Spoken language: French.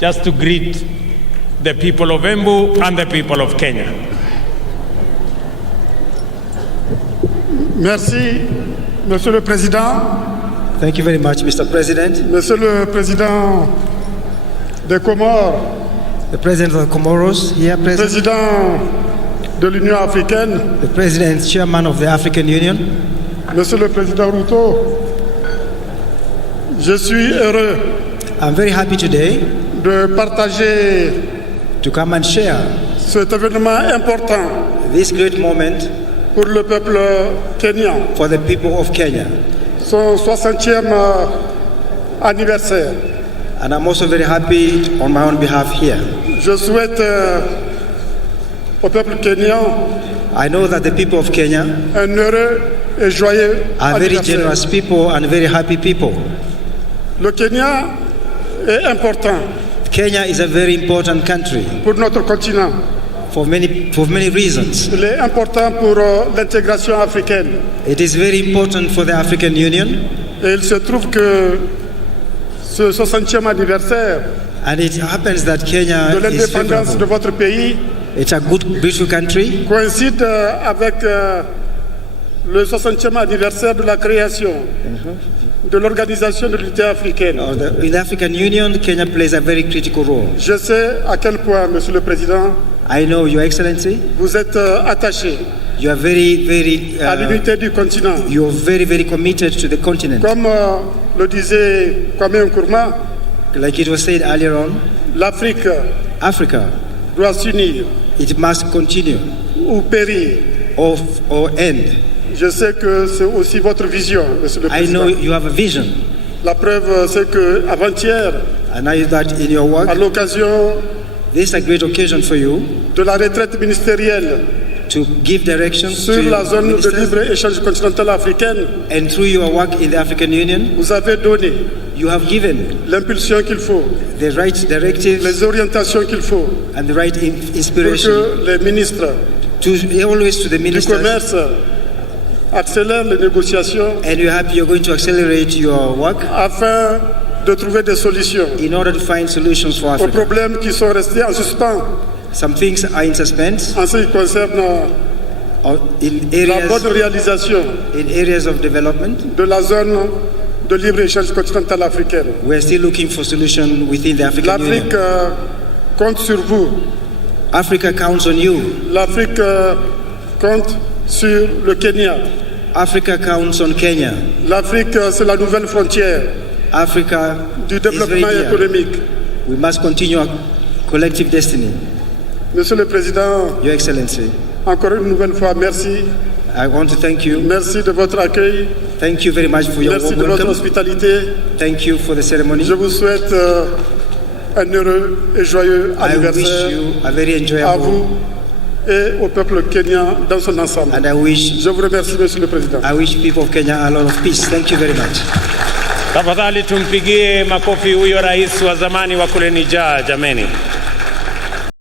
just to greet the people of Embu and the people of Kenya. Merci, Monsieur le Président. Thank you very much, Mr. President. Monsieur le Président des Comores. The President of the Comoros here present. Président de l'Union africaine. The President, Chairman of the African Union. Monsieur le Président Ruto, je suis heureux I'm very happy today de partager to come and share cet événement important this great moment pour le peuple kenyan, for the people of Kenya. son 60e anniversaire. And I'm also very happy on my own behalf here. Je souhaite au peuple kenyan I know that the people of Kenya un heureux et joyeux are very anniversaire. generous people and very happy people. Le Kenya est important Kenya is a very important country pour notre continent. for many reasons. Il est important pour l'intégration africaine. It is very important for the African Union, Et il se trouve que ce 60e anniversaire and it happens that Kenya de is l'indépendance de favorable. votre pays It's a good, beautiful country. coïncide avec le 60e anniversaire de la création de l'Organisation de l'Unité africaine. In the African Union, Kenya plays a very critical role. Je sais à quel point, Monsieur le Président, I know, Your Excellency, vous êtes attaché you are very, à l'unité du continent. you are very committed to the continent. Comme le disait Kwame Nkrumah, Like it was said earlier on, l'Afrique Africa, doit s'unir it must continue ou périr. or end. Je sais que c'est aussi votre vision, Monsieur le I Président. know you have a vision, La preuve, c'est que avant-hier, and I know that in your à work, l'occasion this is a great occasion for you de la retraite ministérielle to give direction sur to la your zone de ministers, libre-échange continentale africaine, and through your work in the African Union, vous avez donné you have given l'impulsion qu'il faut, the right directives les orientations qu'il faut and the right pour inspiration que les ministres to always to the du ministers, commerce accélèrent les négociations and you're happy you're going to accelerate your work afin de trouver des solutions in order to find solutions for aux Africa. problèmes qui sont restés en suspens Some things are in suspense en ce qui concerne in la bonne areas of development. de la zone de libre-échange continentale africaine. We are still looking for solutions within the African L'Afrique Union. compte sur vous. Africa counts on you. L'Afrique compte sur le Kenya. Africa counts on Kenya. L'Afrique, c'est la nouvelle frontière Africa du is very développement dear. économique. We must continue our collective destiny. Monsieur le Président, Your Excellency, encore une nouvelle fois, merci. I want to thank you. Merci de votre accueil. Thank you very much for your Merci warm de votre welcome. hospitalité. Thank you for the ceremony. Je vous souhaite un heureux et joyeux I wish anniversaire you a very à enjoyable, vous et au peuple kenyan dans son ensemble. and I wish Je vous remercie, Monsieur le Président. people of Kenya a lot of peace. Thank you very much. Tafadhali tumpigie makofi huyo rais wa zamani wa kule Niger, jameni.